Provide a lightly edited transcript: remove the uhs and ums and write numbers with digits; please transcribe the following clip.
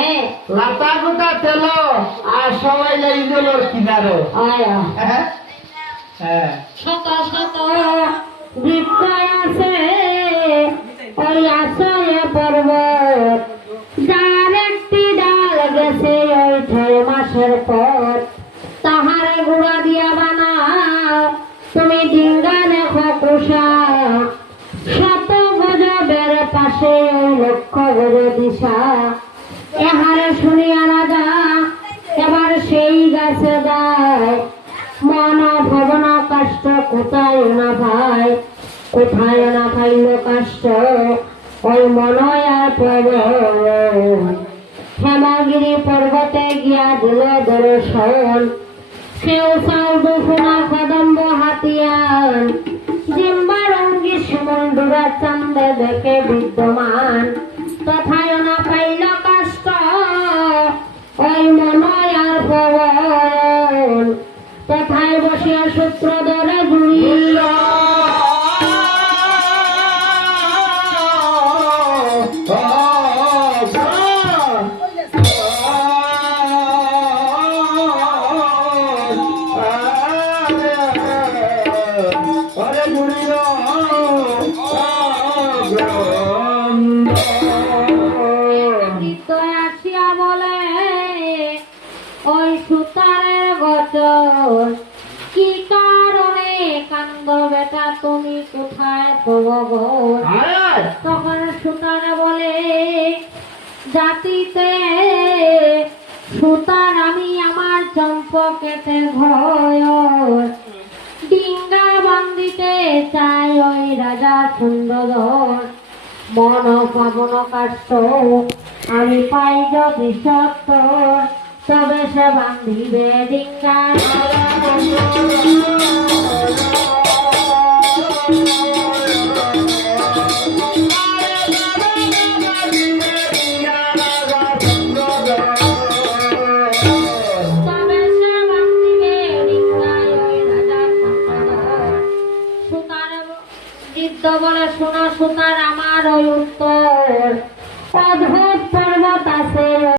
হ্যাঁ লাতা গোটা তেল আর সবাই যাই জলের কিনারে আয়া হ্যাঁ হ্যাঁ শত শত বৃক্ষ আছে ওই আশ্রয় পর্বত যার একটি ডাল গেছে ওই 6 মাসের পর তাহারে গুড়া দিয়া বানাও তুমি ডিঙ্গা দেখো কুষা শত গজবের পাশে ওই 1,00,000 গজ দিশা এহারে শুনিয়া রাজা এবার সেই গাছে যায় মন ভবন কষ্ট কোথায় না ভাই কোথায় না পাইল কষ্ট ওই মনয়ার পর্বত হেমগিরি পর্বতে গিয়া দিল দর্শন সেও চাও দুফুনা কদম্ব হাতিয়ান জিম্বারঙ্গি সুমন্ডুরা চান্দে দেখে বিদ্যমান তথায় না পাইল কষ্ট ওই মনয়ার পর্বত তথায় বসিয়া সূত্র ধরে ঘুরিল আসিয়া বলে ওই সুতারের গচর কি কারণে কান্দ বেটা তুমি কোথায় প্রভগর তখন সুতারে বলে জাতিতে সুতার আমি আমার চম্পকেতে ভয় ডিঙ্গা বান্দিতে চাই ওই রাজা সুন্দর মন পাবন কাষ্ট আমি পাই যদি সত্য তবে সে বান্ধিবে ডিঙ্গা বলে শোনো সুতার আমার ওই